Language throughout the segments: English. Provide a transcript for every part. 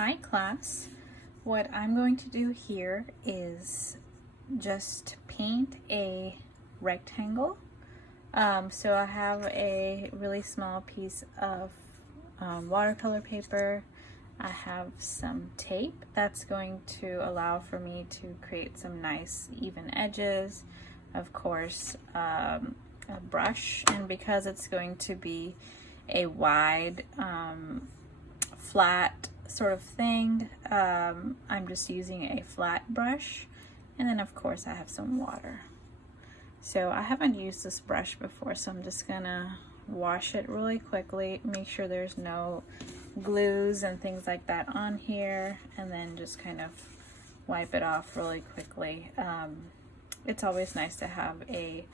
Hi class. What I'm going to do here is just paint a rectangle. So I have a really small piece of watercolor paper. I have some tape that's going to allow for me to create some nice even edges. Of course, a brush, and because it's going to be a wide flat sort of thing, I'm just using a flat brush, and then of course I have some water. So I haven't used this brush before, so I'm just gonna wash it really quickly, make sure there's no glues and things like that on here, and then just kind of wipe it off really quickly. It's always nice to have a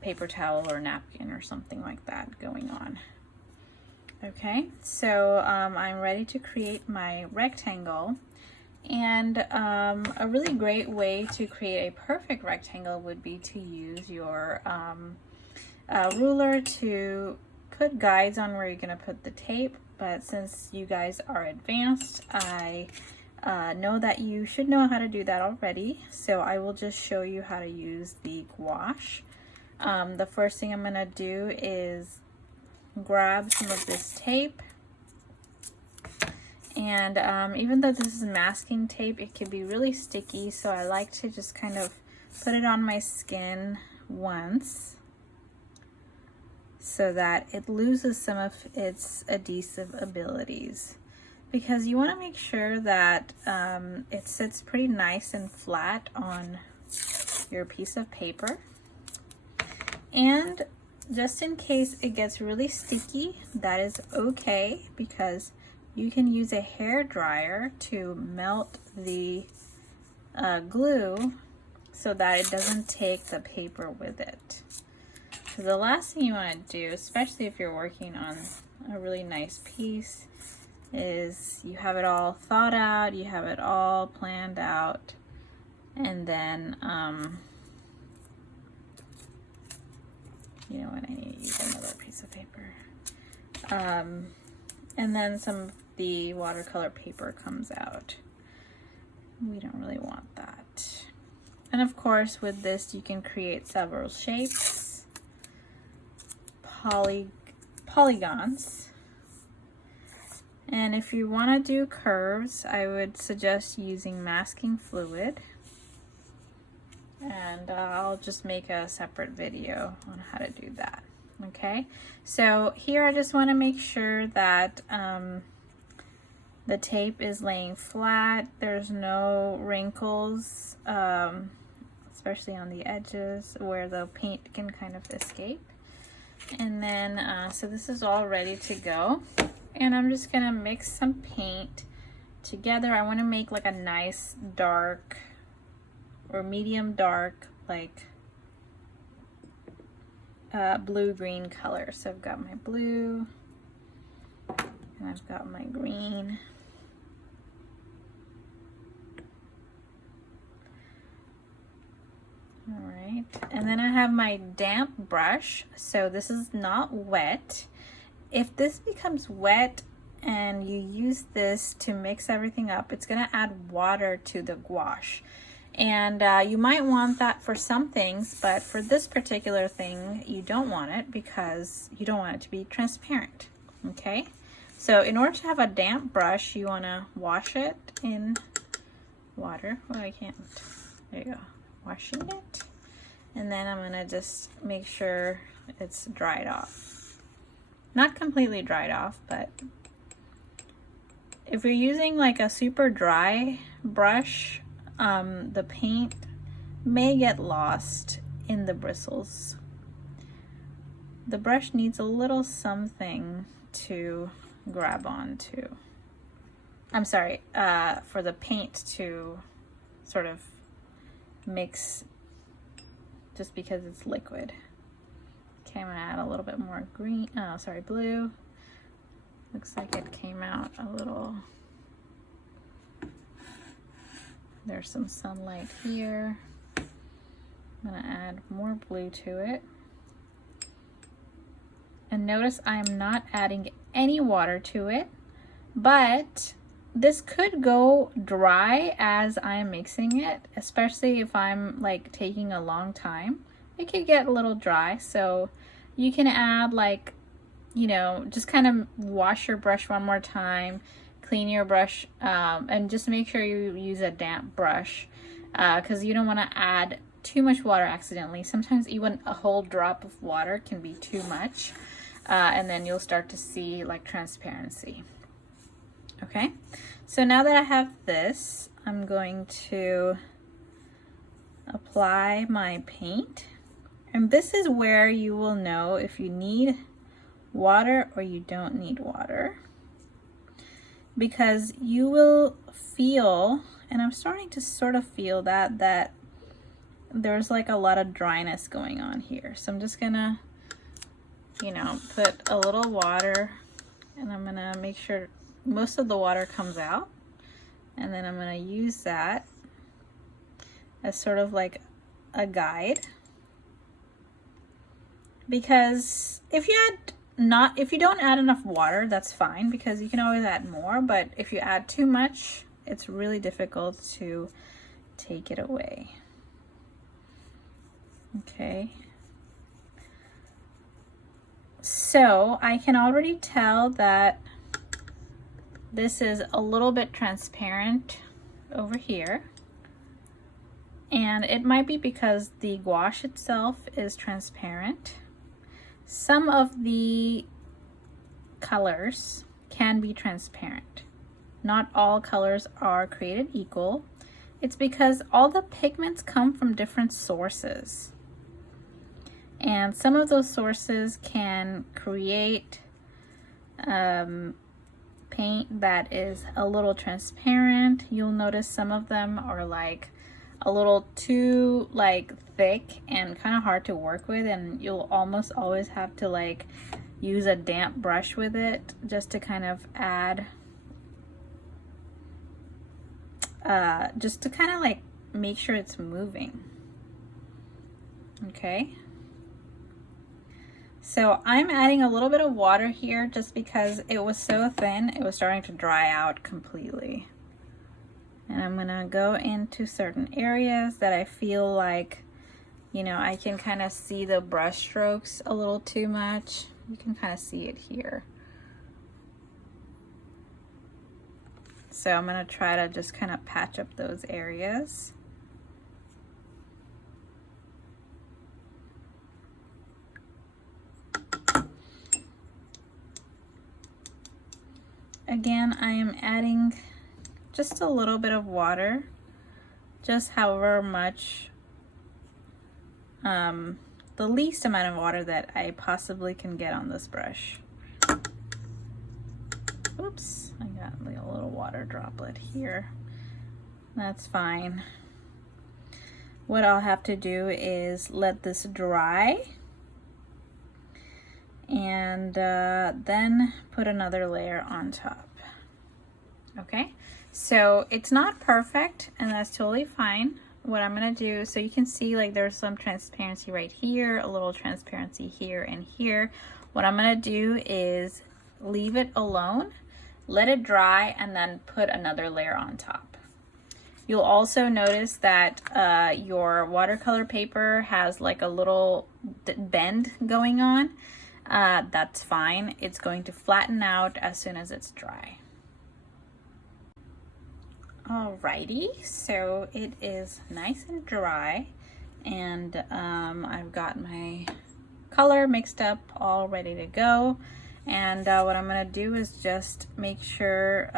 paper towel or napkin or something like that going on. Okay, so I'm ready to create my rectangle, and a really great way to create a perfect rectangle would be to use your ruler to put guides on where you're going to put the tape. But since you guys are advanced, I know that you should know how to do that already, so I will just show you how to use the gouache. The first thing I'm going to do is grab some of this tape, and even though this is masking tape, it can be really sticky, so I like to just kind of put it on my skin once so that it loses some of its adhesive abilities, because you want to make sure that it sits pretty nice and flat on your piece of paper. And just in case it gets really sticky, that is okay, because you can use a hair dryer to melt the glue so that it doesn't take the paper with it. So the last thing you want to do, especially if you're working on a really nice piece, is you have it all thought out, you have it all planned out, and then you know what, I need to use another piece of paper. And then some of the watercolor paper comes out. We don't really want that. And of course, with this, you can create several shapes, polygons. And if you want to do curves, I would suggest using masking fluid. And I'll just make a separate video on how to do that. Okay, so here I just want to make sure that the tape is laying flat, there's no wrinkles, especially on the edges where the paint can kind of escape. And then so this is all ready to go, and I'm just gonna mix some paint together. I want to make like a nice dark or medium dark, like blue-green color. So I've got my blue and I've got my green. All right, and then I have my damp brush. So this is not wet. If this becomes wet and you use this to mix everything up, it's gonna add water to the gouache. And you might want that for some things, but for this particular thing, you don't want it because you don't want it to be transparent, okay? So in order to have a damp brush, you wanna wash it in water. Oh, I can't, there you go, washing it. And then I'm gonna just make sure it's dried off. Not completely dried off, but if you're using like a super dry brush, the paint may get lost in the bristles. The brush needs a little something to grab onto. I'm sorry, for the paint to sort of mix, just because it's liquid. Okay, I'm gonna add a little bit more green, blue. Looks like it came out a little. There's some sunlight here. I'm gonna add more blue to it. And notice I am not adding any water to it. But this could go dry as I'm mixing it, especially if I'm like taking a long time. It could get a little dry, so you can add like, you know, just kind of wash your brush one more time, clean your brush, and just make sure you use a damp brush, because you don't want to add too much water accidentally. Sometimes even a whole drop of water can be too much, and then you'll start to see like transparency. Okay, so now that I have this, I'm going to apply my paint. And this is where you will know if you need water or you don't need water. Because you will feel, and I'm starting to sort of feel that there's like a lot of dryness going on here. So I'm just gonna, you know, put a little water, and I'm gonna make sure most of the water comes out, and then I'm going to use that as sort of like a guide, because if you don't add enough water, that's fine, because you can always add more, but if you add too much, it's really difficult to take it away. Okay, so I can already tell that this is a little bit transparent over here, and it might be because the gouache itself is transparent. Some of the colors can be transparent. Not all colors are created equal. It's because all the pigments come from different sources, and some of those sources can create paint that is a little transparent. You'll notice some of them are like a little too like thick and kind of hard to work with, and you'll almost always have to like use a damp brush with it just to kind of add just to kind of like make sure it's moving. Okay, so I'm adding a little bit of water here just because it was so thin, it was starting to dry out completely. And I'm gonna go into certain areas that I feel like, you know, I can kind of see the brush strokes a little too much. You can kind of see it here. So I'm gonna try to just kind of patch up those areas. Again, I am adding just a little bit of water, just however much, the least amount of water that I possibly can get on this brush. Oops, I got a little water droplet here. That's fine. What I'll have to do is let this dry, and then put another layer on top. Okay, so it's not perfect, and that's totally fine. What I'm gonna do, so you can see like there's some transparency right here, a little transparency here and here. What I'm gonna do is leave it alone, let it dry, and then put another layer on top. You'll also notice that your watercolor paper has like a little bend going on. That's fine. It's going to flatten out as soon as it's dry. Alrighty, so it is nice and dry, and I've got my color mixed up, all ready to go. And what I'm gonna do is just make sure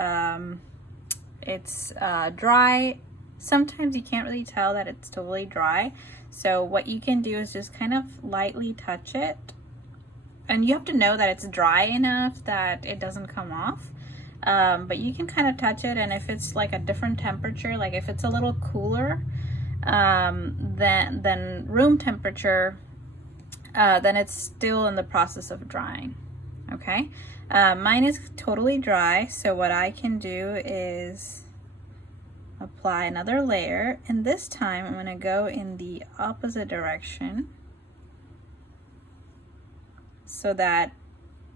it's dry. Sometimes you can't really tell that it's totally dry, so what you can do is just kind of lightly touch it, and you have to know that it's dry enough that it doesn't come off. But you can kind of touch it, and if it's like a different temperature, like if it's a little cooler than room temperature, then it's still in the process of drying. Okay, mine is totally dry, so what I can do is apply another layer, and this time I'm going to go in the opposite direction so that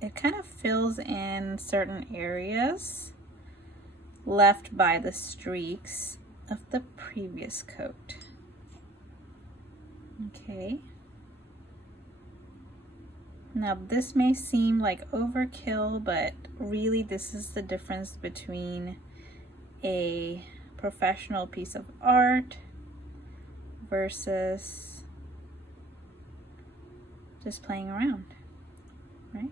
it kind of fills in certain areas. left by the streaks of the previous coat. Okay. Now this may seem like overkill, but really this is the difference between a professional piece of art versus just playing around, right?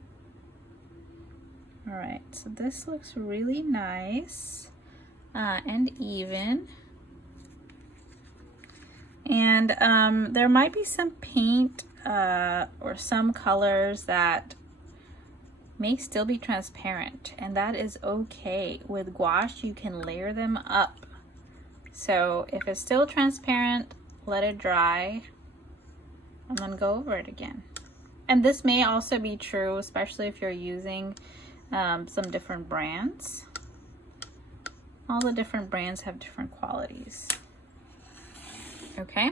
All right, so this looks really nice and even. And there might be some paint or some colors that may still be transparent, and that is okay. With gouache, you can layer them up. So if it's still transparent, let it dry and then go over it again. And this may also be true, especially if you're using some different brands. All the different brands have different qualities. Okay,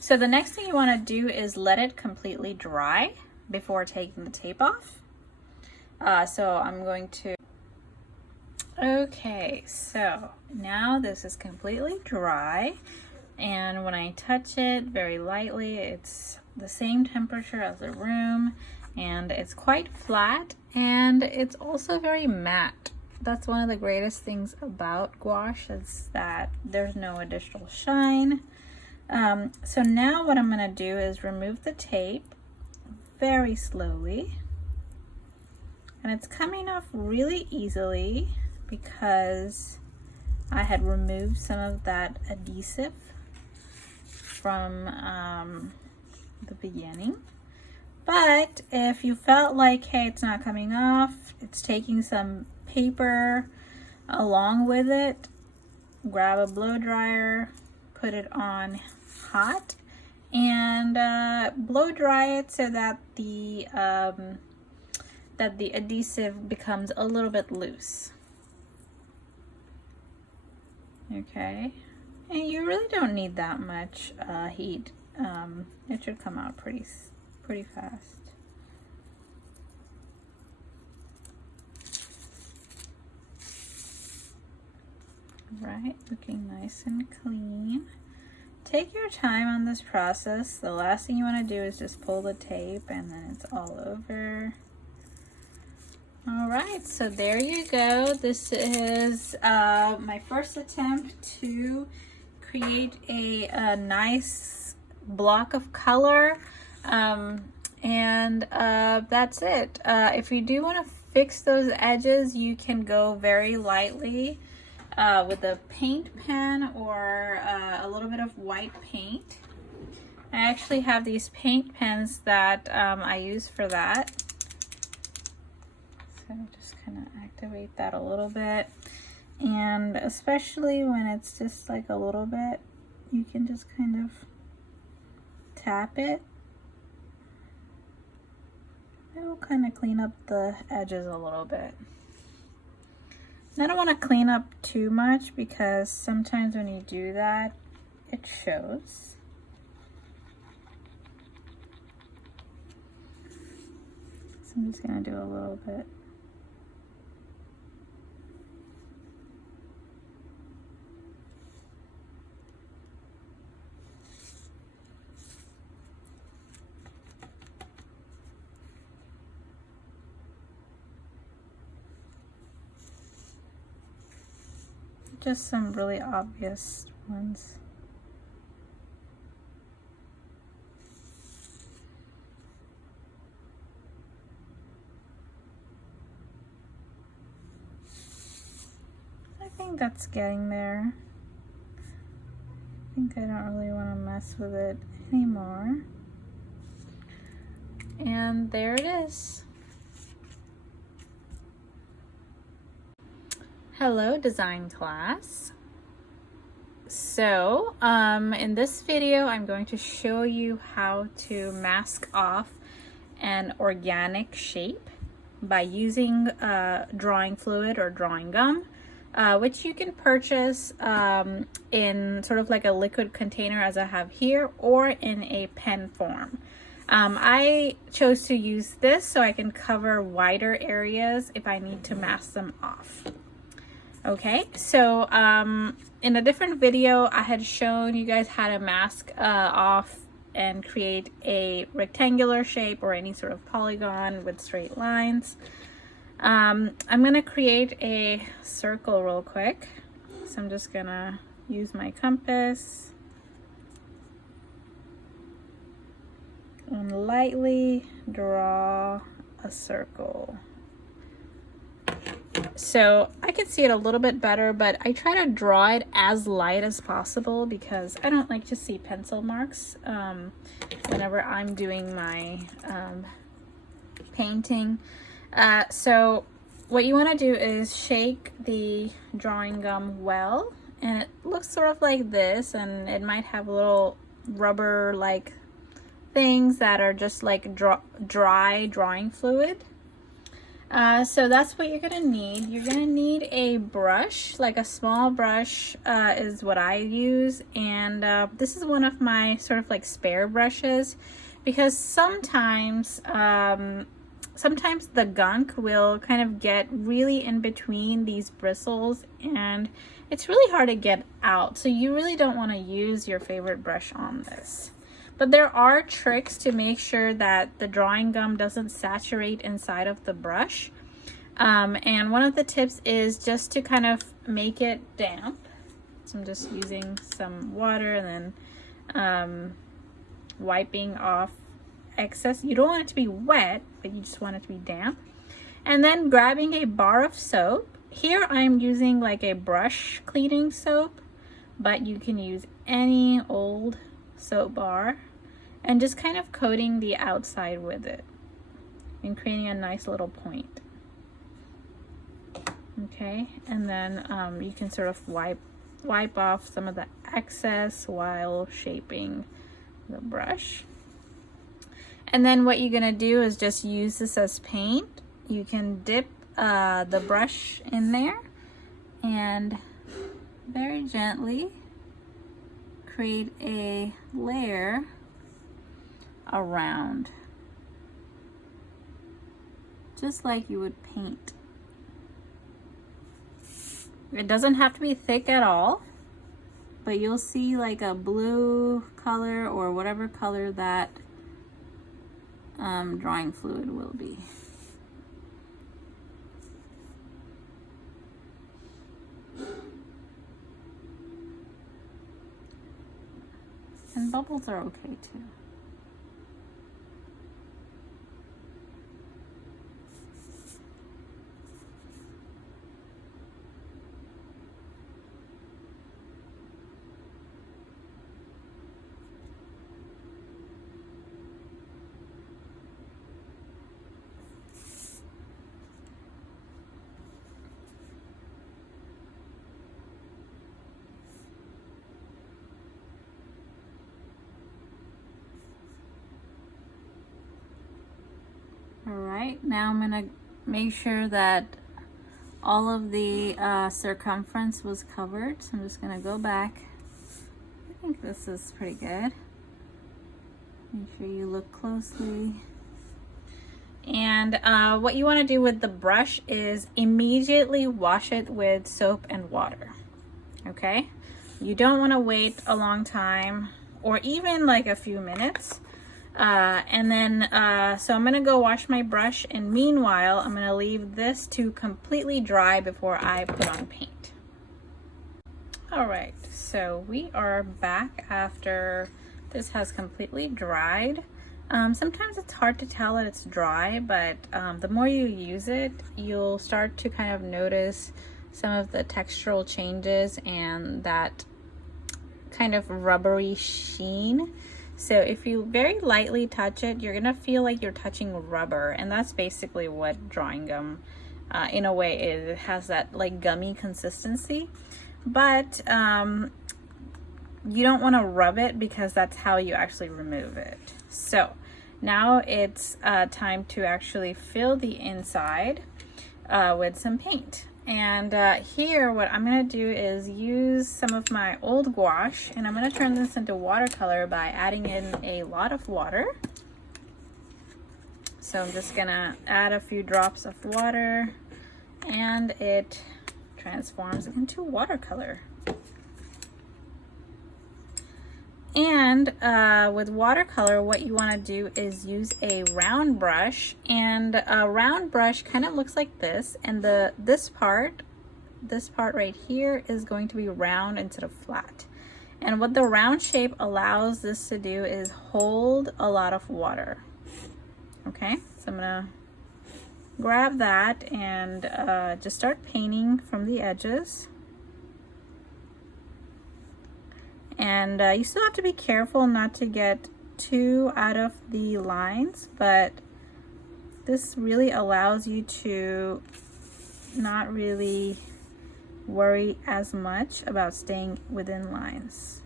so the next thing you want to do is let it completely dry before taking the tape off. So I'm going to, okay, so now this is completely dry, and when I touch it very lightly, it's the same temperature as the room, and it's quite flat, and it's also very matte. That's one of the greatest things about gouache, is that there's no additional shine. So now what I'm going to do is remove the tape very slowly, and it's coming off really easily because I had removed some of that adhesive from the beginning. But if you felt like, hey, it's not coming off, it's taking some paper along with it, grab a blow dryer, put it on hot, and blow dry it so that the adhesive becomes a little bit loose. Okay, and you really don't need that much heat. It should come out pretty fast. Right, looking nice and clean. Take your time on this process. The last thing you want to do is just pull the tape and then it's all over. All right, so there you go. This is my first attempt to create a nice block of color, and that's it. If you do want to fix those edges, you can go very lightly with a paint pen or a little bit of white paint. I actually have these paint pens that I use for that. So just kind of activate that a little bit. And especially when it's just like a little bit, you can just kind of tap it. It will kind of clean up the edges a little bit. I don't want to clean up too much because sometimes when you do that, it shows. So I'm just going to do a little bit. Just some really obvious ones. I think that's getting there. I think I don't really want to mess with it anymore. And there it is. Hello, design class. So in this video I'm going to show you how to mask off an organic shape by using drawing fluid or drawing gum, which you can purchase in sort of like a liquid container as I have here, or in a pen form. I chose to use this so I can cover wider areas if I need to mask them off. Okay, so in a different video, I had shown you guys how to mask off and create a rectangular shape or any sort of polygon with straight lines. I'm gonna create a circle real quick. So I'm just gonna use my compass and lightly draw a circle. So I can see it a little bit better, but I try to draw it as light as possible because I don't like to see pencil marks whenever I'm doing my painting. So what you want to do is shake the drawing gum well, and it looks sort of like this, and it might have little rubber like things that are just like dry drawing fluid. So that's what you're gonna need. You're gonna need a brush, like a small brush is what I use, and this is one of my sort of like spare brushes because sometimes the gunk will kind of get really in between these bristles and it's really hard to get out. So you really don't want to use your favorite brush on this. But there are tricks to make sure that the drawing gum doesn't saturate inside of the brush. And one of the tips is just to kind of make it damp. So I'm just using some water and then wiping off excess. You don't want it to be wet, but you just want it to be damp. And then grabbing a bar of soap. Here I'm using like a brush cleaning soap, but you can use any old soap bar, and just kind of coating the outside with it and creating a nice little point. Okay, and then you can sort of wipe off some of the excess while shaping the brush. And then what you're gonna do is just use this as paint. You can dip the brush in there and very gently create a layer around, just like you would paint. It doesn't have to be thick at all, but you'll see like a blue color or whatever color that drawing fluid will be. And bubbles are okay too. Alright, now I'm gonna make sure that all of the circumference was covered. So I'm just gonna go back. I think this is pretty good. Make sure you look closely. And what you want to do with the brush is immediately wash it with soap and water. Okay? You don't want to wait a long time or even like a few minutes. And then, so I'm gonna go wash my brush, and meanwhile, I'm gonna leave this to completely dry before I put on paint. All right, so we are back after this has completely dried. Sometimes it's hard to tell that it's dry, but the more you use it, you'll start to kind of notice some of the textural changes and that kind of rubbery sheen. So if you very lightly touch it, you're gonna feel like you're touching rubber, and that's basically what drawing gum in a way is. It has that like gummy consistency, but you don't want to rub it because that's how you actually remove it. So now it's time to actually fill the inside with some paint. And here what I'm going to do is use some of my old gouache, and I'm going to turn this into watercolor by adding in a lot of water. So I'm just going to add a few drops of water, and it transforms into watercolor. And with watercolor, what you want to do is use a round brush, and a round brush kind of looks like this, and this part right here is going to be round instead of flat. And what the round shape allows this to do is hold a lot of water. Okay, so I'm gonna grab that and just start painting from the edges. And you still have to be careful not to get too out of the lines, but this really allows you to not really worry as much about staying within lines.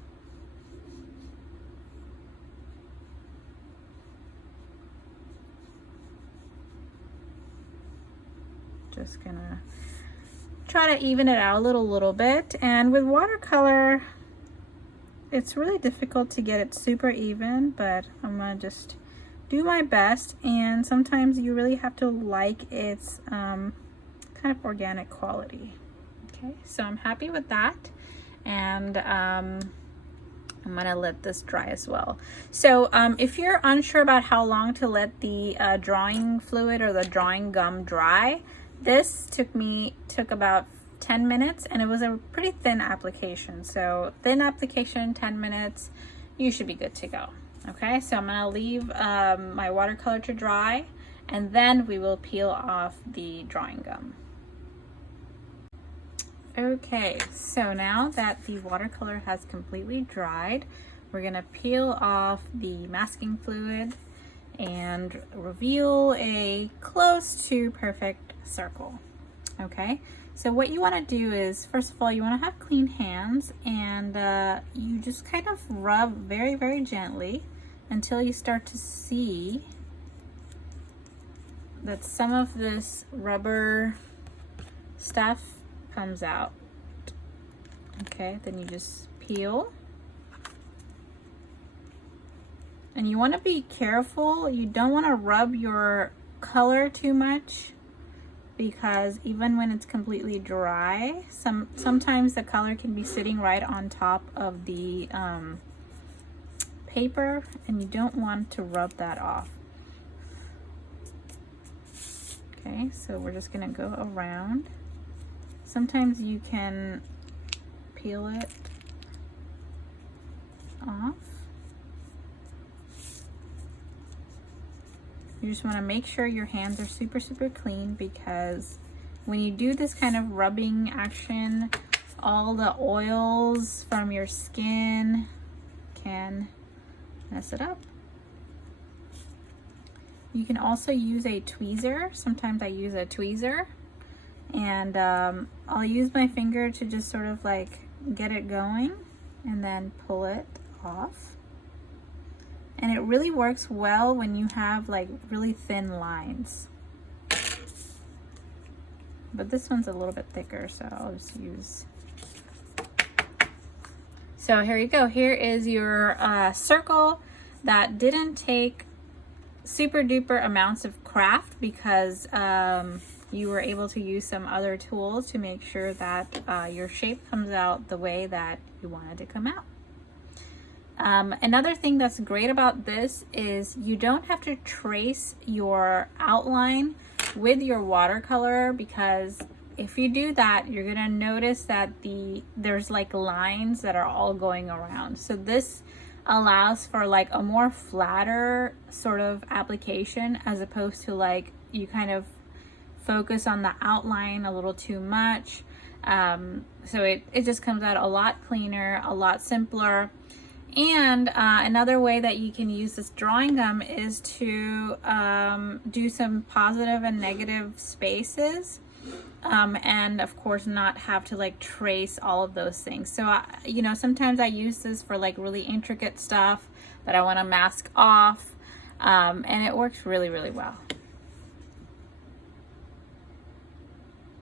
Just gonna try to even it out a little bit. And with watercolor, it's really difficult to get it super even, but I'm gonna just do my best. And sometimes you really have to like its kind of organic quality. Okay, so I'm happy with that, and I'm gonna let this dry as well. So if you're unsure about how long to let the drawing fluid or the drawing gum dry, this took about 10 minutes, and it was a pretty thin application. So thin application, 10 minutes, you should be good to go. Okay, so I'm gonna leave my watercolor to dry, and then we will peel off the drawing gum. Okay, so now that the watercolor has completely dried, we're gonna peel off the masking fluid and reveal a close to perfect circle. Okay, so what you want to do is, first of all, you want to have clean hands, and you just kind of rub very gently until you start to see that some of this rubber stuff comes out. Okay, then you just peel. And you want to be careful. You don't want to rub your color too much, because even when it's completely dry, sometimes the color can be sitting right on top of the paper, and you don't want to rub that off. Okay, so we're just gonna go around. Sometimes you can peel it off. You just want to make sure your hands are super clean, because when you do this kind of rubbing action, all the oils from your skin can mess it up. You can also use a tweezer. Sometimes I use a tweezer, and I'll use my finger to just sort of like get it going and then pull it off. And it really works well when you have like really thin lines. But this one's a little bit thicker, so I'll just use. So here you go. Here is your circle that didn't take super duper amounts of craft, because you were able to use some other tools to make sure that your shape comes out the way that you wanted to come out. Another thing that's great about this is you don't have to trace your outline with your watercolor, because if you do that, you're gonna notice that there's like lines that are all going around. So this allows for like a more flatter sort of application, as opposed to like you kind of focus on the outline a little too much. So it just comes out a lot cleaner, a lot simpler. And another way that you can use this drawing gum is to do some positive and negative spaces, and of course not have to like trace all of those things. So you know, sometimes I use this for like really intricate stuff that I want to mask off, and it works really well.